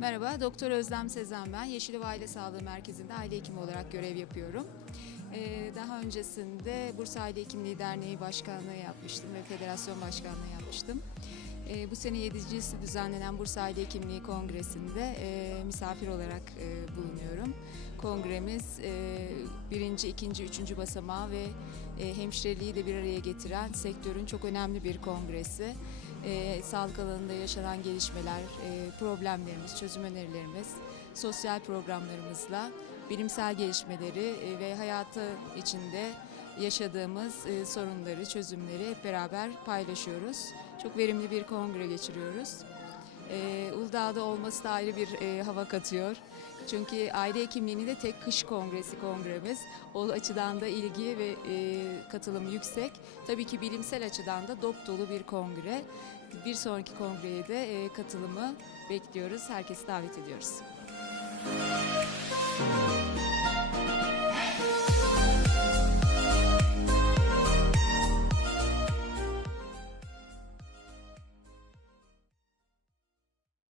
Merhaba, Doktor Özlem Sezen ben. Yeşilova Aile Sağlığı Merkezi'nde aile hekimi olarak görev yapıyorum. Ee, daha öncesinde Bursa Aile Hekimliği Derneği Başkanlığı yapmıştım ve Federasyon Başkanlığı yapmıştım. Ee, bu sene 7.si düzenlenen Bursa Aile Hekimliği Kongresi'nde e, misafir olarak e, bulunuyorum. Kongremiz e, birinci, ikinci, üçüncü basamağı ve e, hemşireliği de bir araya getiren sektörün çok önemli bir kongresi. E, sağlık alanında yaşanan gelişmeler, e, problemlerimiz, çözüm önerilerimiz, sosyal programlarımızla bilimsel gelişmeleri e, ve hayatı içinde yaşadığımız e, sorunları, çözümleri hep beraber paylaşıyoruz. Çok verimli bir kongre geçiriyoruz. E, Uludağ'da olması da ayrı bir e, hava katıyor. Çünkü aile hekimliğini de tek kış kongresi kongremiz. O açıdan da ilgi ve e, katılım yüksek. Tabii ki bilimsel açıdan da dop dolu bir kongre. Bir sonraki kongreye de e, katılımı bekliyoruz. Herkesi davet ediyoruz.